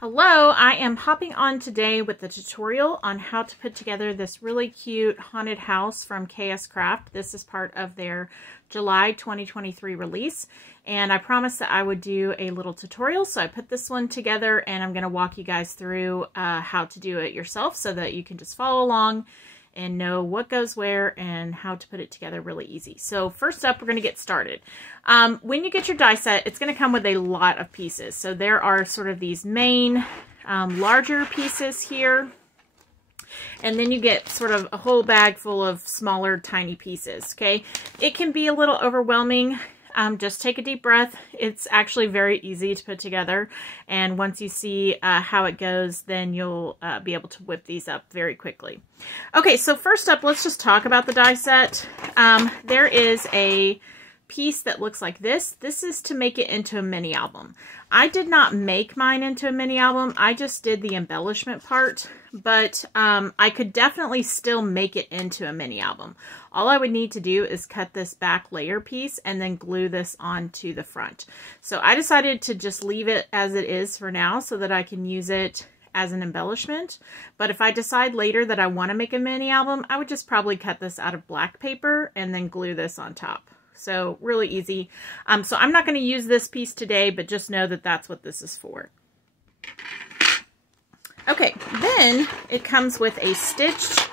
Hello, I am hopping on today with the tutorial on how to put together this really cute haunted house from KSCRAFT. This is part of their July 2023 release, and I promised that I would do a little tutorial, so I put this one together and I'm going to walk you guys through how to do it yourself so that you can just follow along and know what goes where and how to put it together really easy. So first up, we're going to get started. When you get your die set, it's going to come with a lot of pieces. So there are sort of these main larger pieces here, and then you get sort of a whole bag full of smaller tiny pieces. Okay, it can be a little overwhelming. Just take a deep breath. It's actually very easy to put together, and once you see how it goes, then you'll be able to whip these up very quickly. Okay, so first up, let's just talk about the die set. There is a piece that looks like this. This is to make it into a mini album. I did not make mine into a mini album. I just did the embellishment part, but I could definitely still make it into a mini album. All I would need to do is cut this back layer piece and then glue this onto the front. So I decided to just leave it as it is for now so that I can use it as an embellishment. But if I decide later that I want to make a mini album, I would just probably cut this out of black paper and then glue this on top. So really easy. So I'm not going to use this piece today, but just know that that's what this is for. Okay, then it comes with a stitched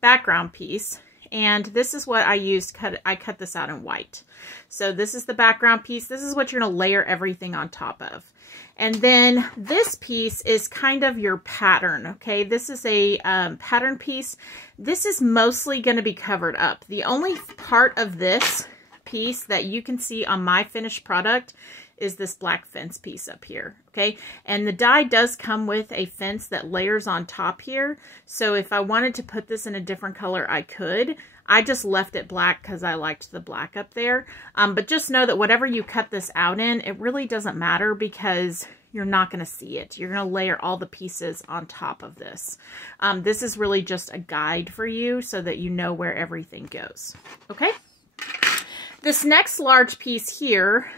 background piece, and this is what I used. I cut this out in white. So this is the background piece. This is what you're going to layer everything on top of. And then this piece is kind of your pattern, okay? This is a pattern piece. This is mostly going to be covered up. The only part of this piece that you can see on my finished product is this black fence piece up here, okay? And the die does come with a fence that layers on top here, so if I wanted to put this in a different color, I could. I just left it black because I liked the black up there. But just know that whatever you cut this out in, it really doesn't matter because you're not going to see it. You're going to layer all the pieces on top of this. This is really just a guide for you so that you know where everything goes, okay? This next large piece here,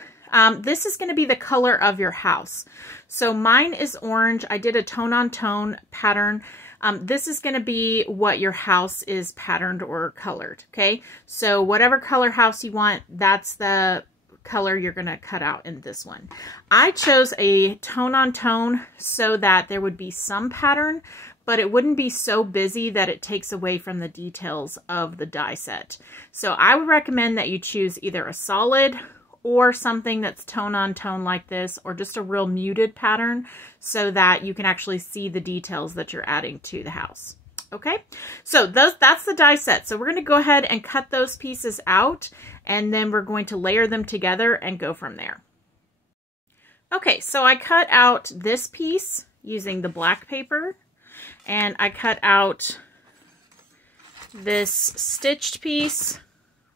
this is going to be the color of your house. So mine is orange. I did a tone-on-tone pattern. This is going to be what your house is patterned or colored, okay? So whatever color house you want, that's the color you're going to cut out in this one. I chose a tone-on-tone so that there would be some pattern, but it wouldn't be so busy that it takes away from the details of the die set. So I would recommend that you choose either a solid or something that's tone-on-tone like this, or just a real muted pattern so that you can actually see the details that you're adding to the house. Okay, so that's the die set. So we're going to go ahead and cut those pieces out, and then we're going to layer them together and go from there. Okay, so I cut out this piece using the black paper, and I cut out this stitched piece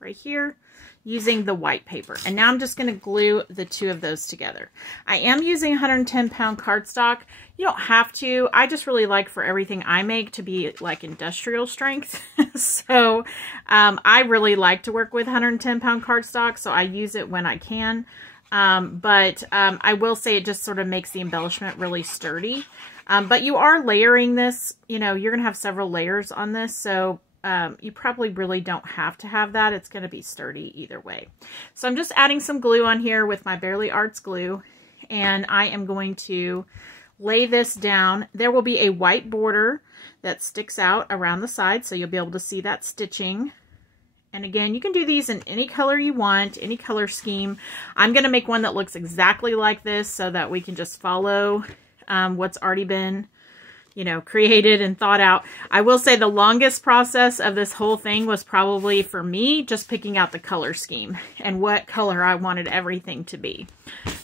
right here using the white paper. And now I'm just going to glue the two of those together. I am using 110-pound cardstock. You don't have to. I just really like for everything I make to be like industrial strength. So I really like to work with 110-pound cardstock, so I use it when I can. But I will say it just sort of makes the embellishment really sturdy. But you are layering this, you know, you're going to have several layers on this, so you probably really don't have to have that. It's going to be sturdy either way. So I'm just adding some glue on here with my Bearly Arts glue, and I am going to lay this down. There will be a white border that sticks out around the side, so you'll be able to see that stitching. And again, you can do these in any color you want, any color scheme. I'm going to make one that looks exactly like this so that we can just follow what's already been, you know, created and thought out. I will say the longest process of this whole thing was probably for me just picking out the color scheme and what color I wanted everything to be.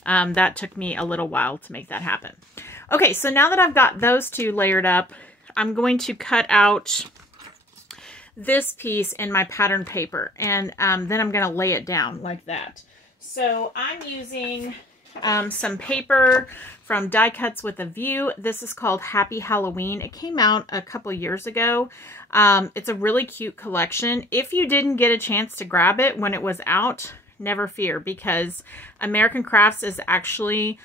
That took me a little while to make that happen. Okay, so now that I've got those two layered up, I'm going to cut out this piece in my pattern paper, and then I'm going to lay it down like that. So I'm using some paper from Die Cuts with a View. This is called Happy Halloween. It came out a couple years ago. It's a really cute collection. If you didn't get a chance to grab it when it was out, never fear, because American Crafts is actually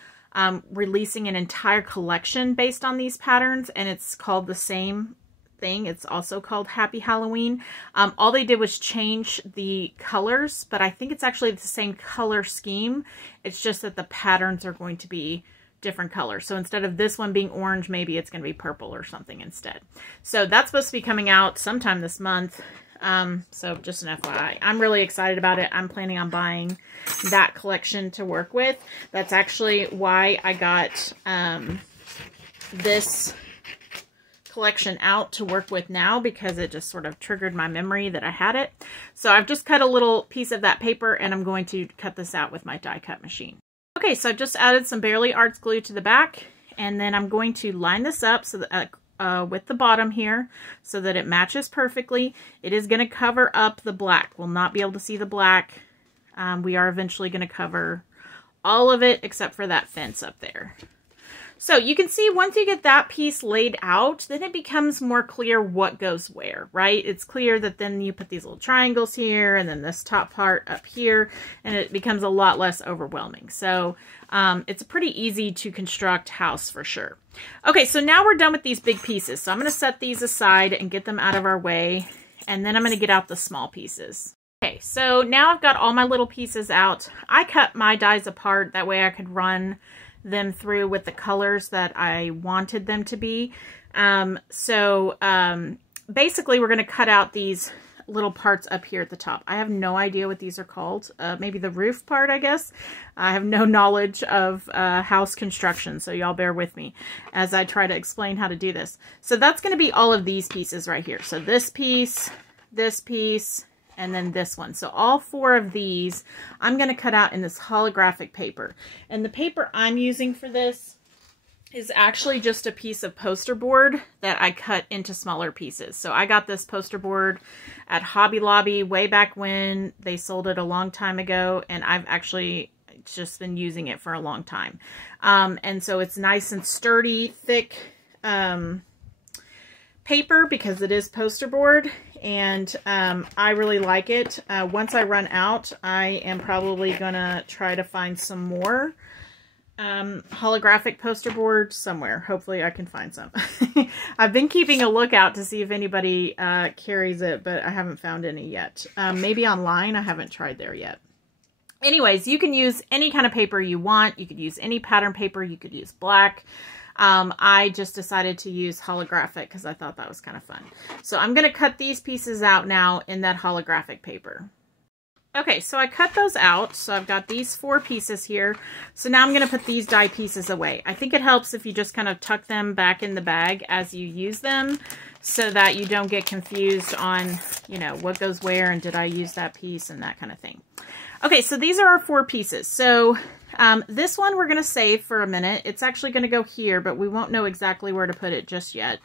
releasing an entire collection based on these patterns, and it's called the same thing. It's also called Happy Halloween. All they did was change the colors, but I think it's actually the same color scheme. It's just that the patterns are going to be different colors. So instead of this one being orange, maybe it's going to be purple or something instead. So that's supposed to be coming out sometime this month. So just an FYI, I'm really excited about it. I'm planning on buying that collection to work with. That's actually why I got this collection out to work with now, because it just sort of triggered my memory that I had it. So I've just cut a little piece of that paper, and I'm going to cut this out with my die cut machine. Okay, so I've just added some Bearly Arts glue to the back, and then I'm going to line this up so that with the bottom here so that it matches perfectly. It is going to cover up the black. We'll not be able to see the black. We are eventually going to cover all of it except for that fence up there. So you can see once you get that piece laid out, then it becomes more clear what goes where, right? It's clear that then you put these little triangles here and then this top part up here, and it becomes a lot less overwhelming. So it's a pretty easy to construct house for sure. Okay, so now we're done with these big pieces. So I'm going to set these aside and get them out of our way, and then I'm going to get out the small pieces. Okay, so now I've got all my little pieces out. I cut my dies apart, that way I could run them through with the colors that I wanted them to be. Basically we're going to cut out these little parts up here at the top. I have no idea what these are called. Maybe the roof part, I guess. I have no knowledge of house construction, so y'all bear with me as I try to explain how to do this. So that's going to be all of these pieces right here. So this piece, and then this one. So all four of these I'm going to cut out in this holographic paper. And the paper I'm using for this is actually just a piece of poster board that I cut into smaller pieces. So I got this poster board at Hobby Lobby way back when. They sold it a long time ago, and I've actually just been using it for a long time. And so it's nice and sturdy, thick paper because it is poster board, and I really like it. Once I run out, I am probably gonna try to find some more holographic poster board somewhere. Hopefully I can find some. I've been keeping a lookout to see if anybody carries it, but I haven't found any yet. Maybe online. I haven't tried there yet. Anyways, you can use any kind of paper you want. You could use any pattern paper. You could use black. I just decided to use holographic because I thought that was kind of fun. So I'm going to cut these pieces out now in that holographic paper. Okay, so I cut those out. So I've got these four pieces here. So now I'm going to put these die pieces away. I think it helps if you just kind of tuck them back in the bag as you use them so that you don't get confused on, you know, what goes where and did I use that piece and that kind of thing. Okay, so these are our four pieces. So this one we're going to save for a minute. It's actually going to go here, but we won't know exactly where to put it just yet.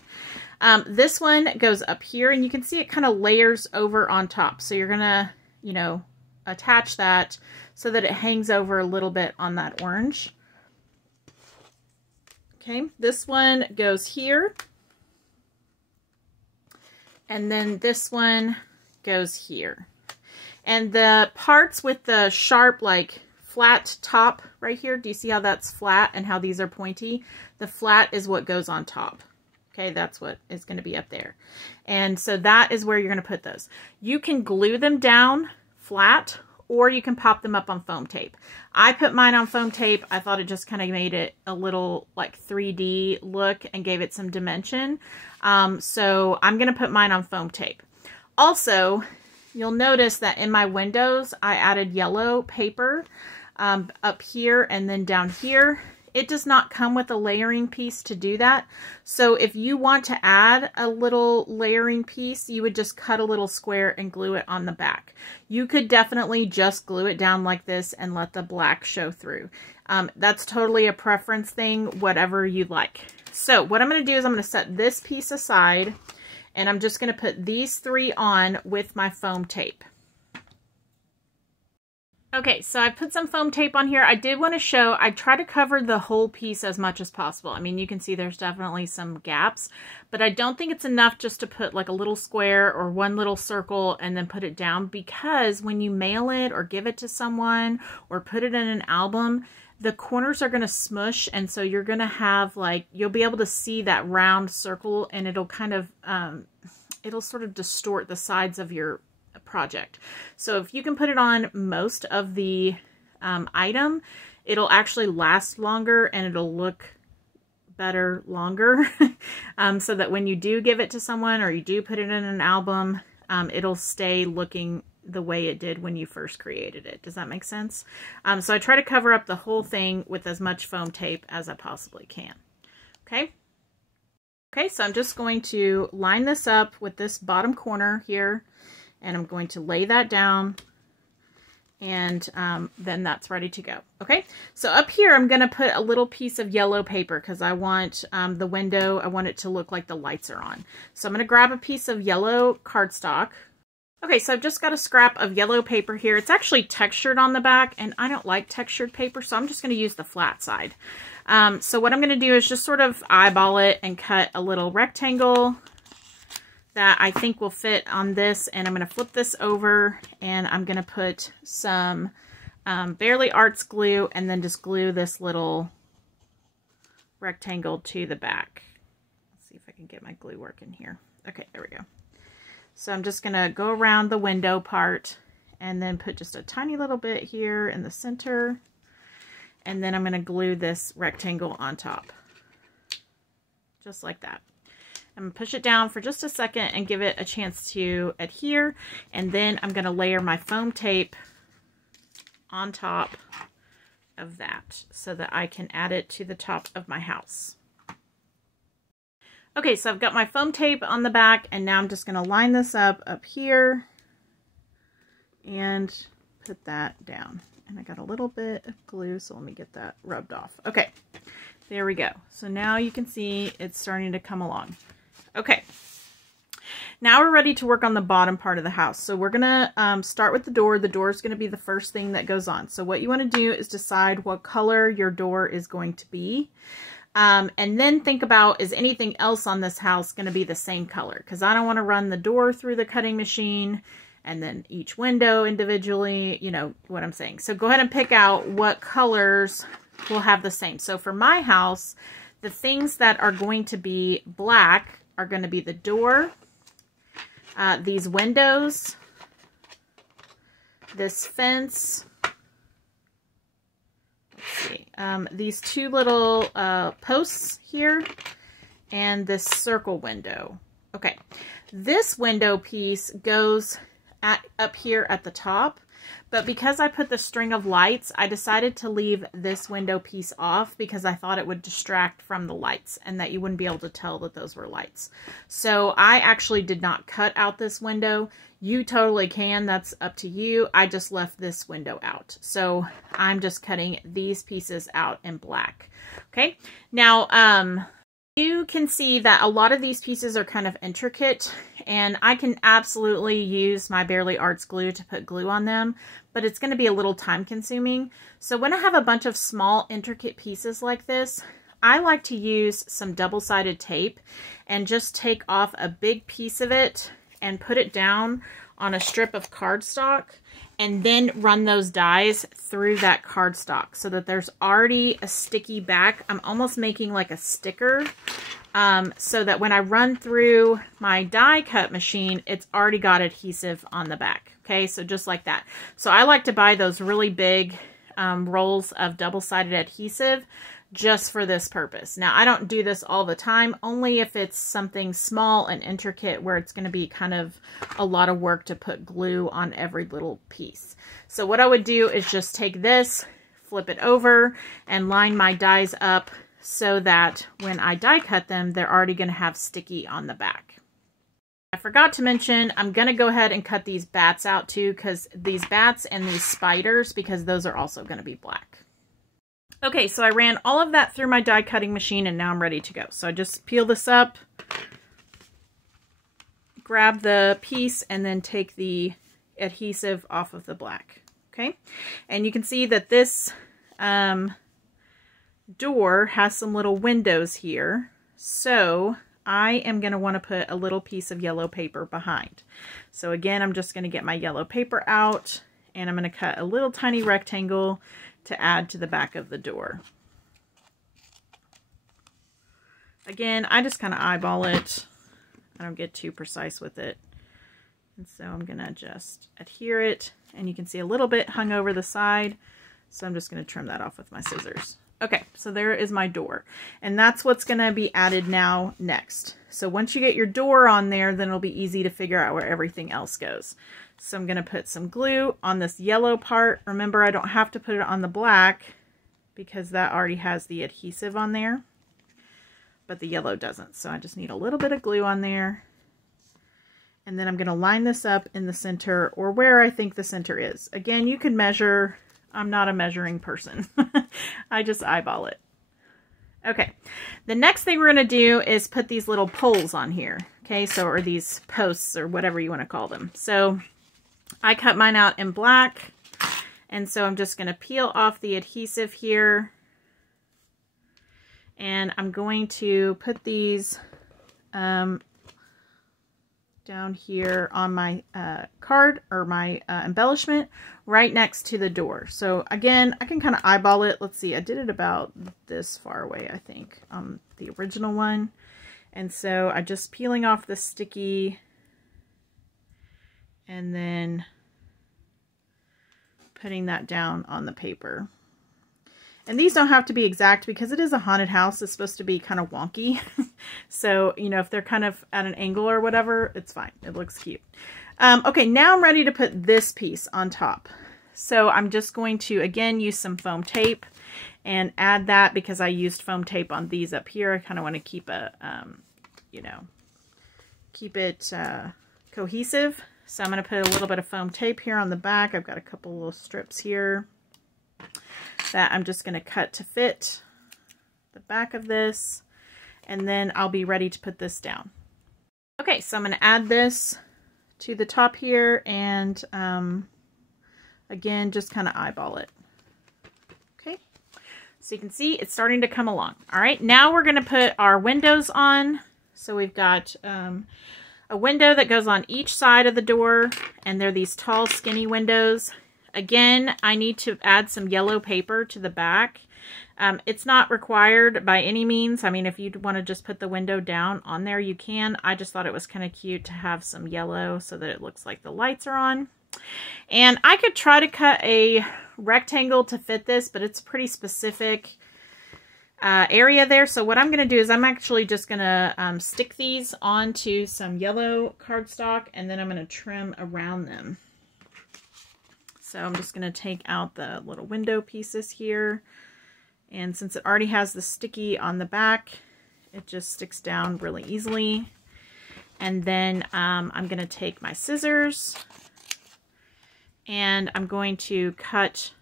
This one goes up here, and you can see it kind of layers over on top. So you're going to, you know, attach that so that it hangs over a little bit on that orange. Okay, this one goes here. And then this one goes here. And the parts with the sharp, like, flat top right here, do you see how that's flat and how these are pointy? The flat is what goes on top. Okay, that's what is going to be up there. And so that is where you're going to put those. You can glue them down flat, or you can pop them up on foam tape. I put mine on foam tape. I thought it just kind of made it a little like 3D look and gave it some dimension. So I'm going to put mine on foam tape. Also, you'll notice that in my windows, I added yellow paper up here and then down here. It does not come with a layering piece to do that. So if you want to add a little layering piece, you would just cut a little square and glue it on the back. You could definitely just glue it down like this and let the black show through. That's totally a preference thing, whatever you like. So what I'm going to do is I'm going to set this piece aside, and I'm just going to put these three on with my foam tape. Okay, so I put some foam tape on here. I did want to show, I try to cover the whole piece as much as possible. I mean, you can see there's definitely some gaps, but I don't think it's enough just to put like a little square or one little circle and then put it down, because when you mail it or give it to someone or put it in an album, the corners are going to smush, and so you're going to have like, you'll be able to see that round circle, and it'll kind of, it'll sort of distort the sides of your project. So if you can put it on most of the item, it'll actually last longer and it'll look better longer. So that when you do give it to someone or you do put it in an album, it'll stay looking the way it did when you first created it. Does that make sense? So I try to cover up the whole thing with as much foam tape as I possibly can. Okay. Okay, so I'm just going to line this up with this bottom corner here, and I'm going to lay that down, and then that's ready to go. Okay, so up here I'm going to put a little piece of yellow paper because I want the window, I want it to look like the lights are on. So I'm going to grab a piece of yellow cardstock. Okay, so I've just got a scrap of yellow paper here. It's actually textured on the back, and I don't like textured paper, so I'm just going to use the flat side. So what I'm going to do is just sort of eyeball it and cut a little rectangle that I think will fit on this, and I'm going to flip this over, and I'm going to put some Barely Arts glue, and then just glue this little rectangle to the back. Let's see if I can get my glue working here. Okay, there we go. So I'm just going to go around the window part and then put just a tiny little bit here in the center. And then I'm going to glue this rectangle on top. Just like that. I'm going to push it down for just a second and give it a chance to adhere. And then I'm going to layer my foam tape on top of that so that I can add it to the top of my house. Okay, so I've got my foam tape on the back, and now I'm just going to line this up here and put that down. And I got a little bit of glue, so let me get that rubbed off. Okay, there we go. So now you can see it's starting to come along. Okay, now we're ready to work on the bottom part of the house. So we're going to start with the door. The door is going to be the first thing that goes on. So what you want to do is decide what color your door is going to be. And then think about, is anything else on this house going to be the same color? Because I don't want to run the door through the cutting machine and then each window individually, you know what I'm saying. So go ahead and pick out what colors will have the same. So for my house, the things that are going to be black are going to be the door, these windows, this fence, these two little posts here, and this circle window. Okay, this window piece goes up here at the top, but because I put the string of lights, I decided to leave this window piece off because I thought it would distract from the lights and that you wouldn't be able to tell that those were lights. So I actually did not cut out this window. You totally can, that's up to you. I just left this window out. So I'm just cutting these pieces out in black. Okay, now you can see that a lot of these pieces are kind of intricate, and I can absolutely use my Barely Arts glue to put glue on them, but it's going to be a little time consuming. So when I have a bunch of small intricate pieces like this, I like to use some double-sided tape and just take off a big piece of it and put it down on a strip of cardstock, and then run those dies through that cardstock so that there's already a sticky back. I'm almost making like a sticker so that when I run through my die cut machine, it's already got adhesive on the back. Okay, so just like that. So I like to buy those really big rolls of double-sided adhesive just for this purpose. Now, I don't do this all the time, only if it's something small and intricate where it's going to be kind of a lot of work to put glue on every little piece. So what I would do is just take this, flip it over, and line my dies up so that when I die cut them, they're already going to have sticky on the back. I forgot to mention, I'm going to go ahead and cut these bats out too, because these bats and these spiders, because those are also going to be black. Okay, so I ran all of that through my die cutting machine, and now I'm ready to go. So I just peel this up, grab the piece, and then take the adhesive off of the black. Okay, and you can see that this door has some little windows here. So I am going to want to put a little piece of yellow paper behind. So again, I'm just going to get my yellow paper out, and I'm going to cut a little tiny rectangle to add to the back of the door. Again, I just kind of eyeball it. I don't get too precise with it. And so I'm going to just adhere it. And you can see a little bit hung over the side. So I'm just going to trim that off with my scissors. Okay, so there is my door. And that's what's going to be added now next. So once you get your door on there, then it'll be easy to figure out where everything else goes. So I'm going to put some glue on this yellow part. Remember, I don't have to put it on the black because that already has the adhesive on there, but the yellow doesn't. So I just need a little bit of glue on there. And then I'm going to line this up in the center or where I think the center is. Again, you can measure. I'm not a measuring person. I just eyeball it. Okay, the next thing we're going to do is put these little poles on here. Okay, so, or these posts or whatever you want to call them. So I cut mine out in black. And so I'm just going to peel off the adhesive here. And I'm going to put these down here on my card or my embellishment right next to the door. So again, I can kind of eyeball it. Let's see, I did it about this far away, I think, on the original one. And so I'm just peeling off the sticky and then putting that down on the paper. And these don't have to be exact because it is a haunted house. It's supposed to be kind of wonky. So, you know, if they're kind of at an angle or whatever, it's fine. It looks cute. Okay, now I'm ready to put this piece on top. So I'm just going to, again, use some foam tape and add that because I used foam tape on these up here. I kind of want to keep a, you know, keep it cohesive. So I'm going to put a little bit of foam tape here on the back. I've got a couple little strips here that I'm just going to cut to fit the back of this, and then I'll be ready to put this down. Okay, so I'm going to add this to the top here, and again, just kind of eyeball it. Okay, so you can see it's starting to come along. All right, now we're going to put our windows on. So we've got a window that goes on each side of the door, and they're these tall, skinny windows. Again, I need to add some yellow paper to the back. It's not required by any means. I mean, if you want to just put the window down on there, you can. I just thought it was kind of cute to have some yellow so that it looks like the lights are on. And I could try to cut a rectangle to fit this, but it's a pretty specific area there. So what I'm going to do is I'm actually just going to stick these onto some yellow cardstock, and then I'm going to trim around them. So I'm just going to take out the little window pieces here. And since it already has the sticky on the back, it just sticks down really easily. And then I'm going to take my scissors and I'm going to cut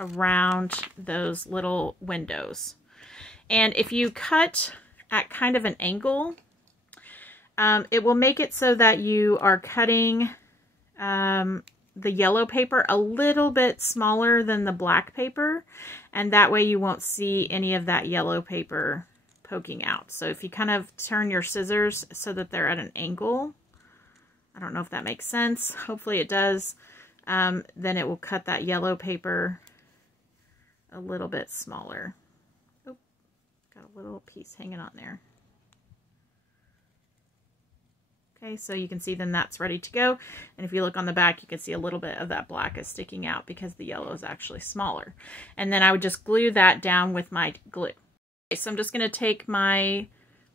around those little windows. And if you cut at kind of an angle, it will make it so that you are cutting the yellow paper a little bit smaller than the black paper, and that way you won't see any of that yellow paper poking out. So if you kind of turn your scissors so that they're at an angle, I don't know if that makes sense, hopefully it does, then it will cut that yellow paper a little bit smaller. Oh, got a little piece hanging on there. Okay, so you can see then that's ready to go. And if you look on the back, you can see a little bit of that black is sticking out because the yellow is actually smaller. And then I would just glue that down with my glue. Okay, so I'm just going to take my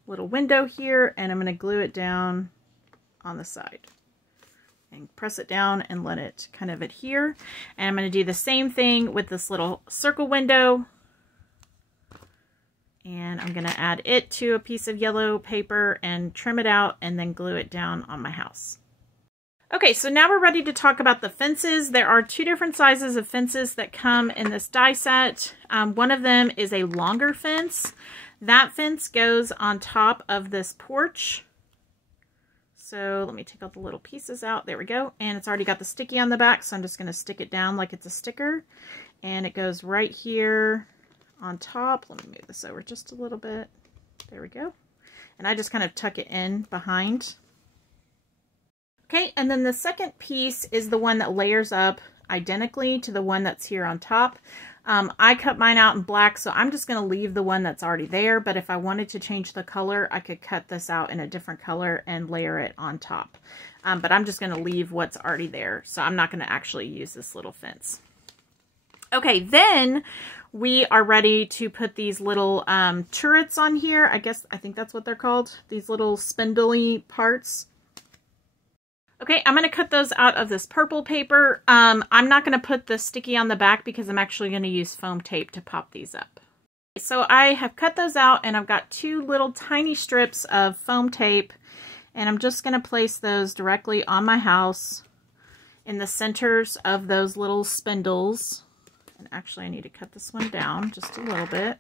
little window here and I'm going to glue it down on the side. And press it down and let it kind of adhere. And I'm going to do the same thing with this little circle window. And I'm going to add it to a piece of yellow paper and trim it out and then glue it down on my house. Okay, so now we're ready to talk about the fences. There are two different sizes of fences that come in this die set. One of them is a longer fence. That fence goes on top of this porch. So let me take all the little pieces out. There we go. And it's already got the sticky on the back, so I'm just going to stick it down like it's a sticker. And it goes right here on top. Let me move this over just a little bit. There we go. And I just kind of tuck it in behind. Okay, and then the second piece is the one that layers up identically to the one that's here on top. I cut mine out in black, so I'm just going to leave the one that's already there, but if I wanted to change the color, I could cut this out in a different color and layer it on top. But I'm just going to leave what's already there, so I'm not going to actually use this little fence. Okay, then we are ready to put these little turrets on here. I think that's what they're called, these little spindly parts. Okay, I'm going to cut those out of this purple paper. I'm not going to put the sticky on the back because I'm actually going to use foam tape to pop these up. So I have cut those out, and I've got 2 little tiny strips of foam tape, and I'm just going to place those directly on my house in the centers of those little spindles. And actually I need to cut this one down just a little bit.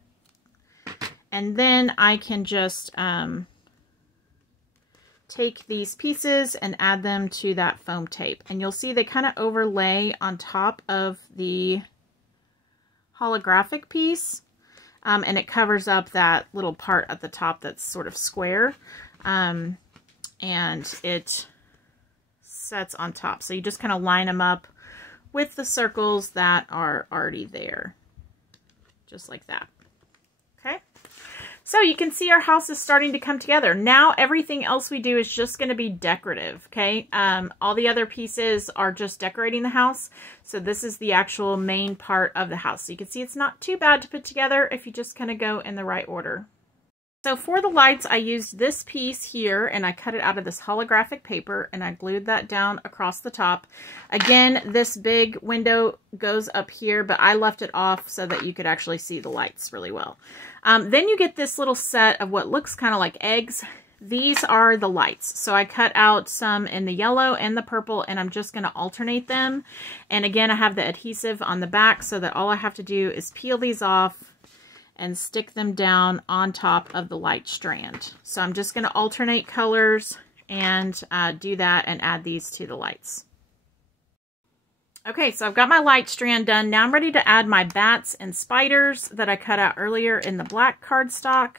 And then I can just take these pieces and add them to that foam tape. And you'll see they kind of overlay on top of the holographic piece. And it covers up that little part at the top that's sort of square. And it sets on top. So you just kind of line them up with the circles that are already there. Just like that. Okay. So you can see our house is starting to come together. Now everything else we do is just going to be decorative, okay? All the other pieces are just decorating the house. So this is the actual main part of the house. So you can see it's not too bad to put together if you just kind of go in the right order. So for the lights, I used this piece here, and I cut it out of this holographic paper, and I glued that down across the top. Again, this big window goes up here, but I left it off so that you could actually see the lights really well. Then you get this little set of what looks kind of like eggs. These are the lights. So I cut out some in the yellow and the purple, and I'm just going to alternate them. And again, I have the adhesive on the back so that all I have to do is peel these off and stick them down on top of the light strand. So I'm just going to alternate colors and do that and add these to the lights. Okay, so I've got my light strand done. Now I'm ready to add my bats and spiders that I cut out earlier in the black cardstock.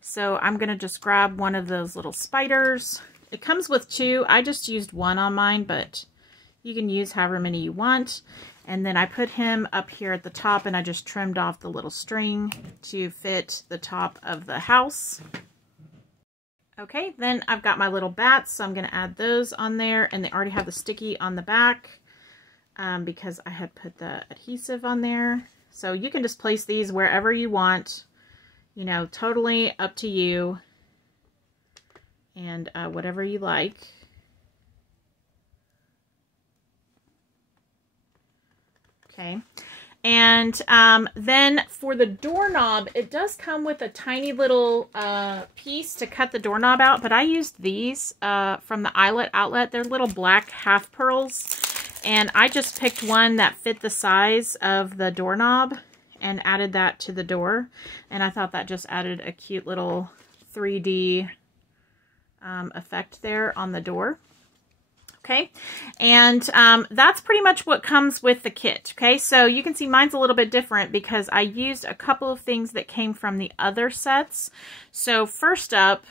So I'm going to just grab one of those little spiders. It comes with 2. I just used 1 on mine, but you can use however many you want. And then I put him up here at the top, and I just trimmed off the little string to fit the top of the house. Okay, then I've got my little bats, so I'm going to add those on there, and they already have the sticky on the back because I had put the adhesive on there. So you can just place these wherever you want, you know, totally up to you, and whatever you like. Okay, and then for the doorknob, it does come with a tiny little piece to cut the doorknob out, but I used these from the Eyelet Outlet. They're little black half pearls, and I just picked one that fit the size of the doorknob and added that to the door, and I thought that just added a cute little 3D effect there on the door. Okay, and that's pretty much what comes with the kit. Okay, so you can see mine's a little bit different because I used a couple of things that came from the other sets. So first up,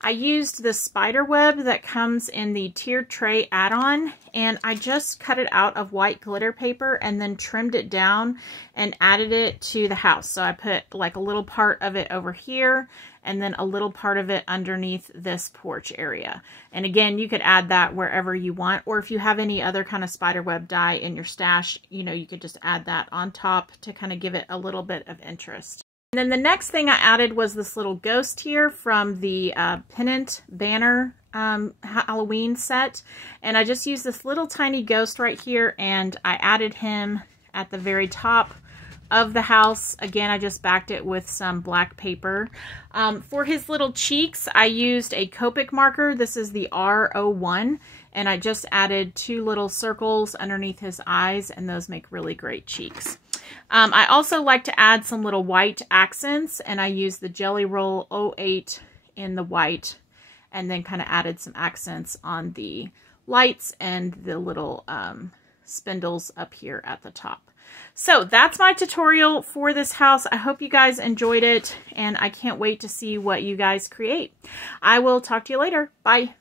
I used the spider web that comes in the tiered tray add-on, and I just cut it out of white glitter paper and then trimmed it down and added it to the house. So I put like a little part of it over here and then a little part of it underneath this porch area. And again, you could add that wherever you want, or if you have any other kind of spider web dye in your stash, you know, you could just add that on top to kind of give it a little bit of interest. And then the next thing I added was this little ghost here from the Pennant Banner Halloween set. And I just used this little tiny ghost right here, and I added him at the very top of the house. Again, I just backed it with some black paper. For his little cheeks, I used a Copic marker. This is the R01, and I just added 2 little circles underneath his eyes, and those make really great cheeks. I also like to add some little white accents, and I used the Jelly Roll 08 in the white, and then kind of added some accents on the lights and the little spindles up here at the top. So that's my tutorial for this house. I hope you guys enjoyed it, and I can't wait to see what you guys create. I will talk to you later. Bye.